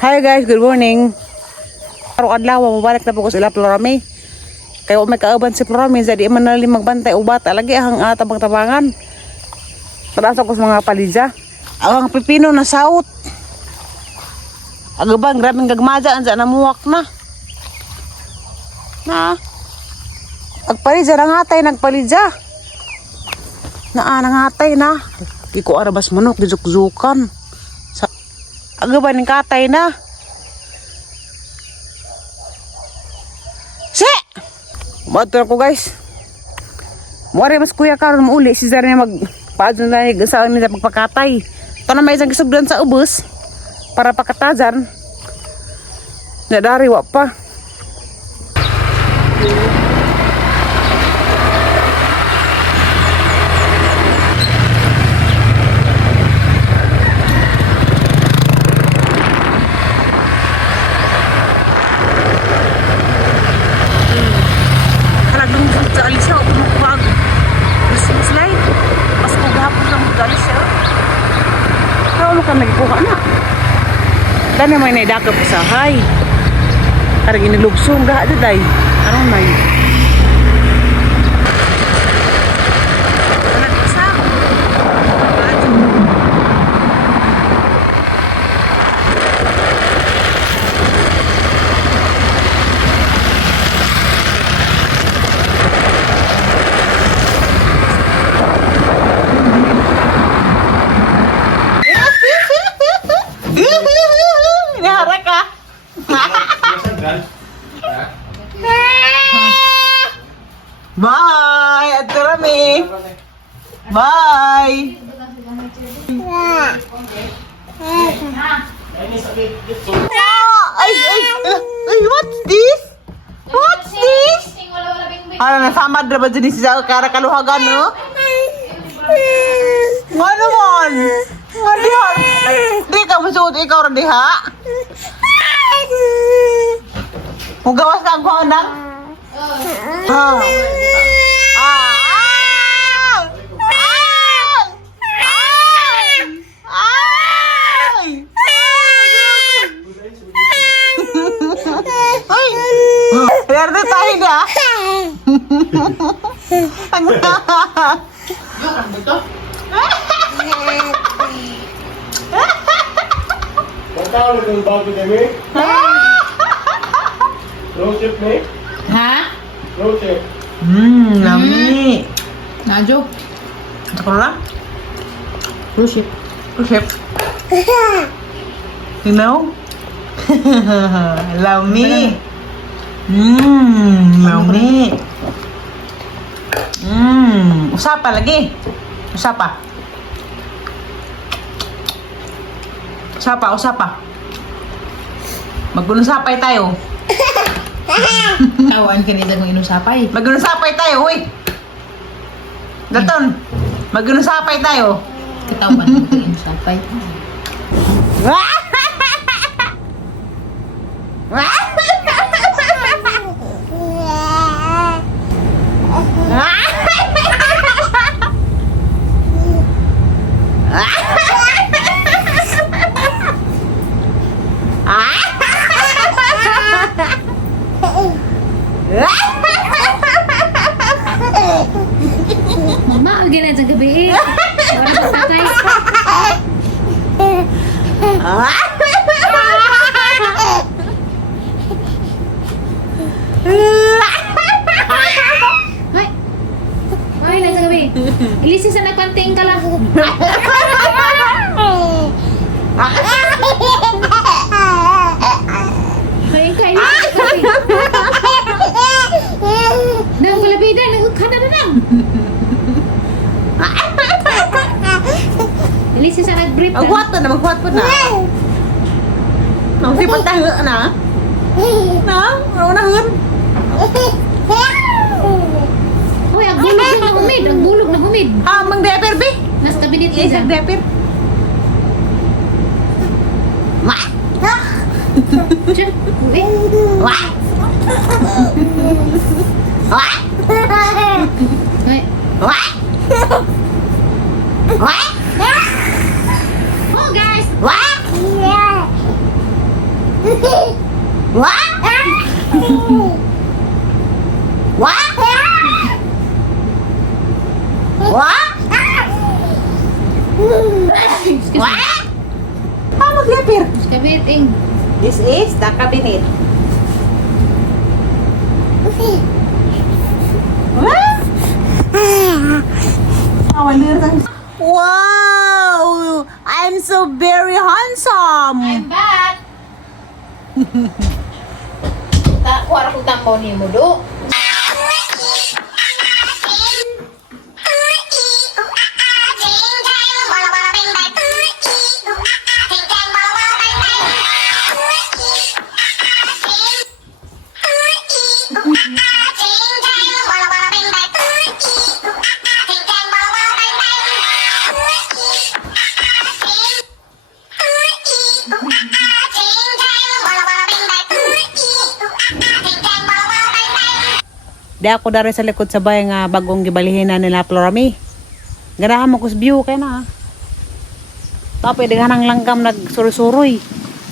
Hi guys, good morning. Araw-adlaw mabalik na po ko sila Florami. Kaya may kauban si Florami, jadi man na magbantay ubat lagi ang tabang-tabangan. Padasa ko sa mga palidya. Ang pipino na saut. Agabang grabing gagmaja ansa namuwak na. Na. Agpalidya nangatay nagpalidya. Nangatay na. Di ko arabas manok, di zuk-zukan. Agaba ning katay na. Si! Matur ko guys. Muari mas kuya karon uli si Zara niya magpaadyo na sa niya pagpakatay. Ito na may isang kisugdan sa ubos para pakatazan. Nadari wa pa. Nagkuha na. Dani may naidaka po sa hay. Karang inilugsong gaha day. Anong may? Bye! At Rami! Bye! Ay, what's this? What's this? Ano na, samad na ba dyan siya karakaluhagan, no? Ano man? Di ka masuot ikaw rin diha? Mugawas ka ang kuhanak? Biar tayo na. Magkano itong bago kami? Low chip ni? Ha? Low chip. Nami. Najo. Ako lang? Rusip. Chef. You know? Love me. Love me. Usapa lagi. Usapa. Usapa. Mag-unusapay tayo. Tawan ka nila kung inusapay. Mag-unusapay tayo, uy. Daton. Mag-unusapay tayo. Katawan mo kung inusapay. Mama, gina sa gabi eh. Para sa tatay. Hay. Ay, na sa gabi. Ilisis na nagpanting ka lang. Kain ka, ilisis sa gabi. Nang palabida, nagkana na lang. Ilisis na nag-brief ka. Maghuwat na, maghuwat po na. Nang sipat tayo na. Ano na hun? Uy, ang bulog na humid. Mang deper, be? Nas kabinet Isang nila. deper. Siya, uy. Ay. Oh, guys. What? What? What? Excuse me. What? Paano gyapir? Kabiting. This is the cabinet. Wow! I'm so very handsome. I'm back. Kuwara ko tampo ni mo do. Di ako dari sa likod sa bahay nga bagong gibalihin na nila Florami. Ganahan mo kus view kay na. Tapos ganang langgam nagsuri-suroy.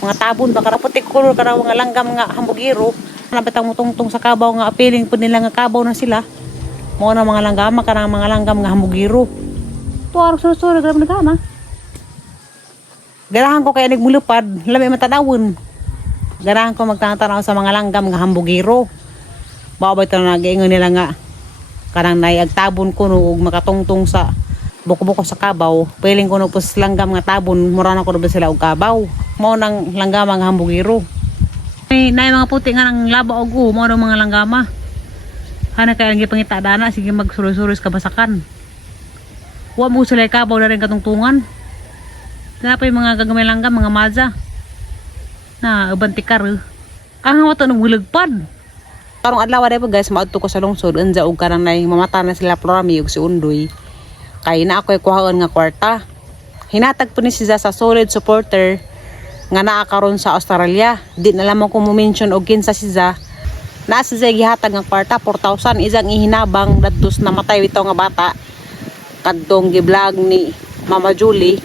Mga tabon baka putik color kada mga langgam nga hambugiro. Napitang mutungtong sa kabaw nga apiling pud nila nga kabaw na sila. Mo na mga langgam kanang mga langgam nga hambugiro. Tuarog suri-suri kada nagana. Ganahan ko kay nagmulupad, lami matadawon. Ganahan ko magtanaw sa mga langgam nga hambugiro. Babay ito na nag-iingon nila nga karang naiagtabon ko no ug makatungtong sa buko-buko sa kabaw. Piling ko no pus langgam nga tabon mura na ko ba sila og kabaw. Mao nang langgama nga hambugiro. Nay mga puti nga nang laba og mao nang mga langgama. Hana kay ang gipangita dana sige magsuroy-suroy ka basakan. Wa mo sila kabaw na rin katungtungan. Napay mga gagamay langgam mga maza. Na ubantikar. Ang hawa to nang wilagpad. Karong adlaw day po guys, maadto ko sa lungsod unsa og karang nay mamata na sila Florami ug si Undoy. Kay na ako'y kuhaon nga kwarta. Hinatag po ni siya sa solid supporter nga naa karon sa Australia. Di na lamang ko mo-mention og kinsa siya. Naa siya gihatag nga kwarta 4,000 isang ihinabang dadtos namatay bitaw nga bata. Kadtong gi-vlog ni Mama Julie.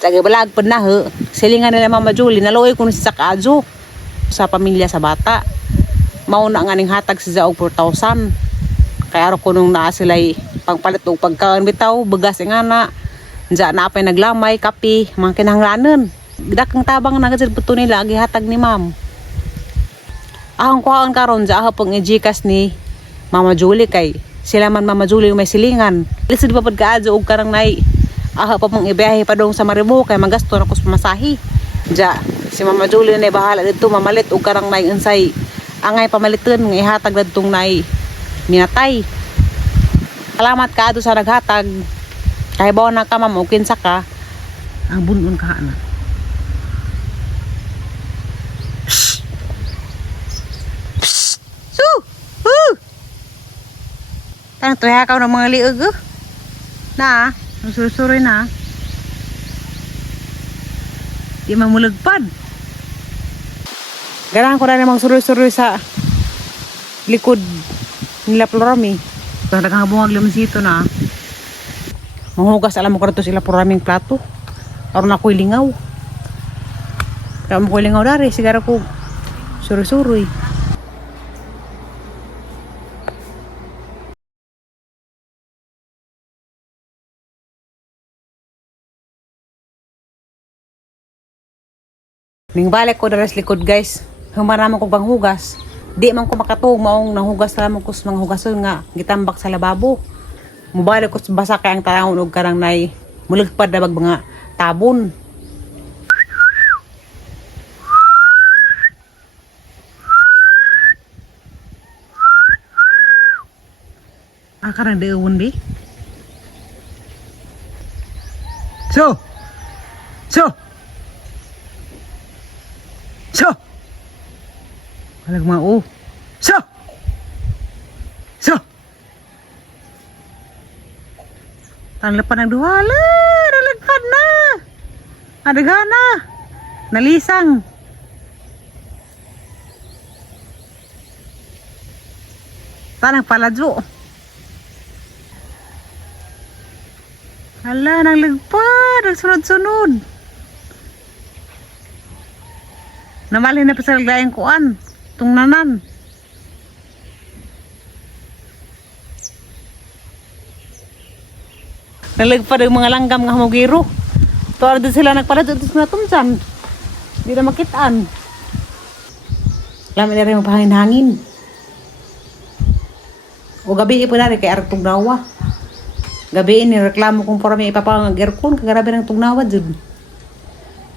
Sa gi-vlog pud na he. Silingan nila Mama Julie naluoy kun sa kaadyo sa pamilya sa bata. Mao na nga ning hatag siya og 4,000. Kaya aro ko nung naa sila'y pagpalit og pagkaon bitaw, bugas nga na. Diya na apay naglamay, kape, mga kinahanglanon. Dakang tabang na gazid puto nila gihatag ni ma'am. Ahong kuhaon karon diya hapong i-Gcash ni Mama Julie kay sila man Mama Julie may silingan. Lisod pa pud kaadyo og karang nay aha pa mong ibiyahe pa dong sa Maribo kay magasto na kus pamasahi. Diya si Mama Julie na bahala dito mamalit og karang nay unsay angay pamaliton nga ihatag dadtong nay minatay. Salamat ka ato sa naghatag. Kay bawa na ka ma'am o kinsa ka. Ang bunon ka na. Tanong tuya ka ng mga liog. Na, surusuroy na. Di mamulagpad. Ganahan ko na namang suroy-suroy sa likod nila Florami. Nagkakabungag limsito na. Manghugas alam mo ko na sila Floraming plato. Aron ako'y lingaw. Kaya mo ko'y lingaw dari. Sigara ko suroy-suroy. Ning balik ko daras likod guys. Humara man ko bang hugas. Di man ko makatug maong nanghugas na mo ko sa mga hugason nga gitambak sa lababo. Mubalik ko basa kay ang tarahon og karang nay mulagpad na bag mga tabon. Karang deewon di. So. Alag mga So. Tanlapan ng duhala. Nalagpad na. Adagana. Nalisang. Tanang paladyo. Hala, nang lagpad. Nagsunod-sunod. Namalhin na pa sa lagdayang kuan. Tungnanan. Nalagpa ng mga langgam nga hamugiro. Tuwara doon sila nagpaladot sa natumsan. Di na makitaan. Lami na rin magpahangin-hangin. O gabi po na rin kay Arak Tugnawa. Gabi ni reklamo kung para may ipapang aircon. Kagarabi ng Tugnawa dyan.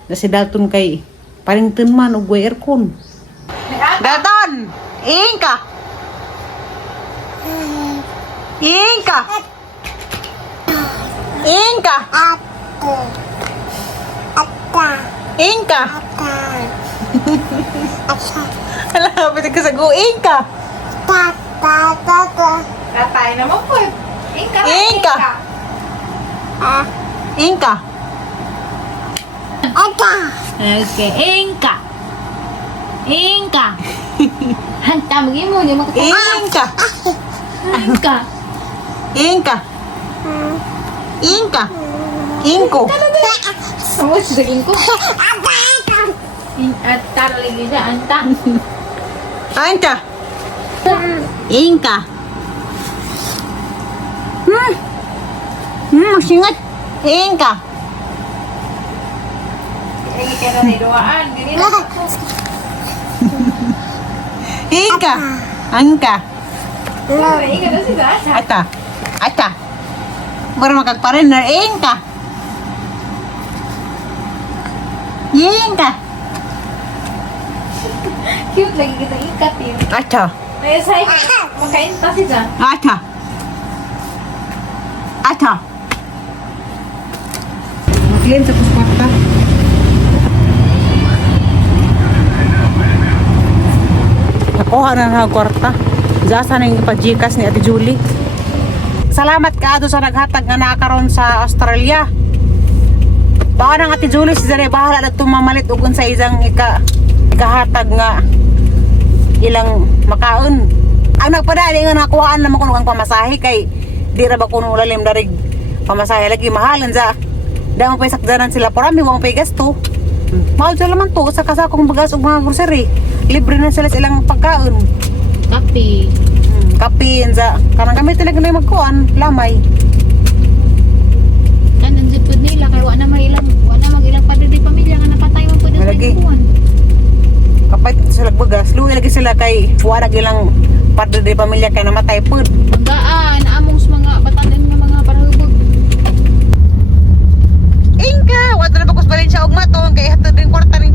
Na si Dalton kay Parington man o guay aircon. Dalton! Ingka! Ingka! Ingka! Ingka! Alam, pwede ka sa Ingka! Tatay naman po. Ingka. Ingka! Ingka! Okay, Ingka. Ingka. Hanta, maging mo. Hindi mo Ingka! Ingka. Ingka! Ingka! Ingko! Ano sa ko? At taraligi na, anta. Anta! Ingka! Singat! Ingka! Lagi ka na niluwaan. Ganyan na. Ingka! Angka! Ingka na si Dasha. Ata! Ata! Para makagparin na Ingka! Ingka! Cute lagi kita ikat yun. Ata! May say, makainta si Dasha. Ata! Ata! Maglin sa puspata. Nakuha na ng kwarta. Dasa na yung ipajikas ni Ate Julie. Salamat ka sa naghatag nga nakaroon sa Australia. Baka ng Ate Julie si Zare bahala na tumamalit ugon sa isang ikahatag nga ilang makaon. Ang nagpadali nga nakuhaan naman ko ng pamasahe kay di ra ba kuno lalim darig pamasahe lagi mahalan sa damo pa sakdanan sila parami wang pay gasto. Mahal sila man to sa kasakong bagas ug mga grocery. Libre na sila sa ilang pagkaon. Kapi. Kape sa kanang kami talaga na magkuan lamay. Kanan zipod nila kay wa na magilang padudi pamilya nga napatay man pud sa Malagi. ibuan. Kapay sila bagas, luwi lagi sila kay wala gilang padre de pamilya kay namatay pud. Magaan among sa mga batalan nga mga parahubog. Ingka, wa na bagus balin siya og maton kay hatod din kwarta ning